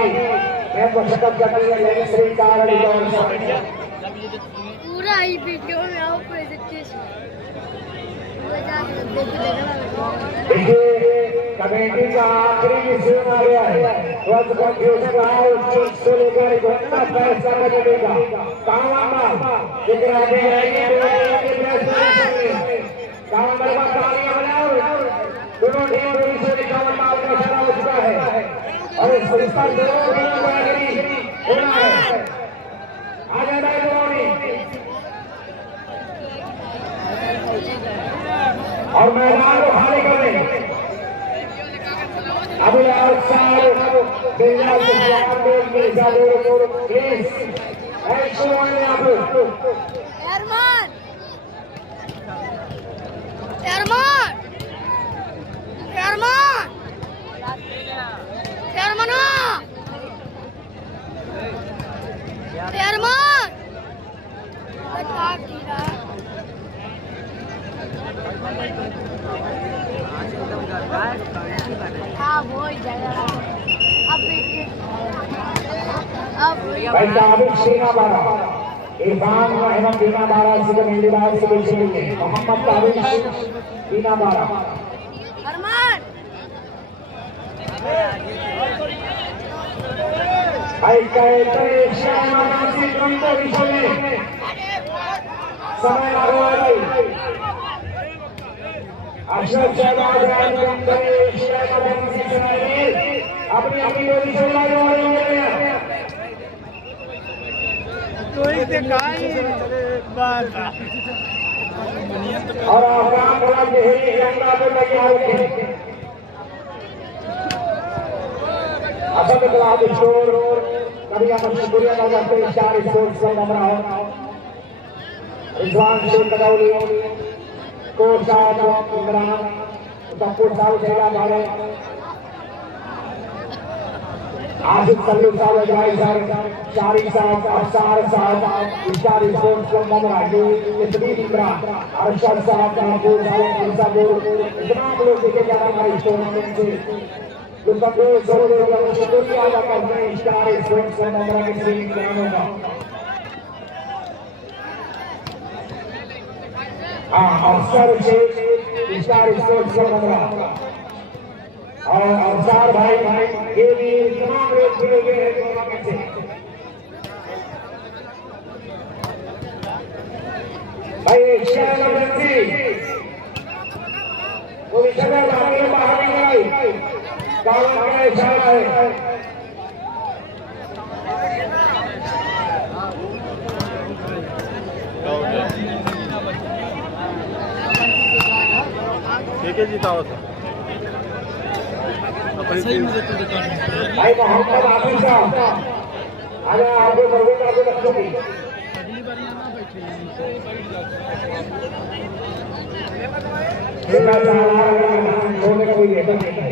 मैं तो शकत करने लगे श्री कारण पूरा ही वीडियो में आओ प्रेजेंटेशन देखिए कमेटी का आखिरी विषय आ गया है। ध्वज कंफ्यूजन रहा उस चीज को लेकर घटना फैसला करेगा। कामांबा जिक्र आगे जाएंगे कामांबा का तालियां बजाओ। दोनों टीम पुलिस ने कामांबा का फैसला हो चुका है और इस फैसला दोनों टीमों को आखिरी होना है। आ जाए और मैदान को खाली कर दें। अभी आउटसाइड बिल्ला से जवाब दे जादू प्लीज एक्शन ऑन आप एरमान एरमान एरमान एरमना एरमान बता दीरा हाँ वो ही जाएगा भाई ताबिक सीना बारा इरफान रहमान बीना बारा से कमेटी बाहर से बीच में मोहम्मद ताबिक बीना बारा अरमान भाई कहते शायद से कम तो विषय में समय लगा भाई अशरफ शहबाज अपनी अपनी पोजीशन और आराम बड़ा गहरी गंगा को तैयार रखें। असद क्लाब स्टोर कभी हम शुक्रिया अदा करते हैं। चार स्पोर्ट्स क्लब हमारा रिजवान शेख कदौली कोच साहब इमरान तब्बूर साहब जैला वाले आसिफ सल्लू साहब अजवाई साहब शारी साहब अफसार साहब स्टार स्पोर्ट्स क्लब ममराजू तस्वीर इमरान अरशद साहब महबूब साहब इंसाबुर तमाम लोग देखे जा रहे हमारे टूर्नामेंट से जो सब लोग जरूर शुक्रिया अदा करते हैं स्टार स्पोर्ट्स क्लब ममरा के सभी खिलाड़ियों का। अफसर से स्टार स्पोर्ट्स क्लब ममरा और अफसार भाई ये भी तमाम लोग जुड़े हुए हैं टूर्नामेंट से। भाई एशिया इमरजेंसी वो इशारा आगे बाहर नहीं आई काला का इशारा है। ठीक है जीता हुआ था भाई मोहम्मद आसिफ साहब अरे आगे बढ़ोगे आगे बच्चों की छोड़ने का कोई ऐसा नहीं है।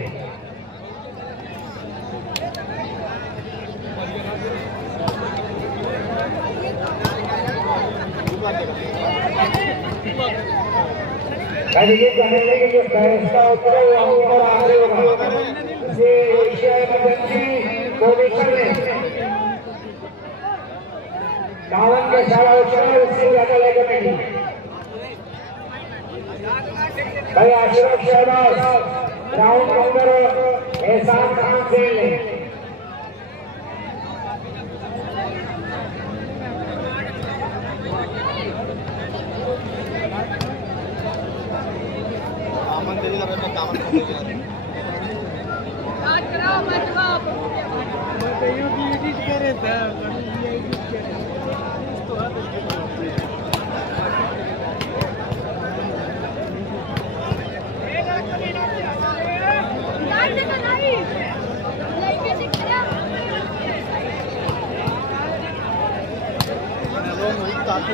ये कहने के जो फैसला होता है वो ऊपर आ रहे होगा इसे एशिया इमरजेंसी पोजीशन में दावन के सारा होता है उससे ज्यादा लेकर नहीं। भाई अशरफ शहबाज राउंड नंबर एहसान खान से ले ताकि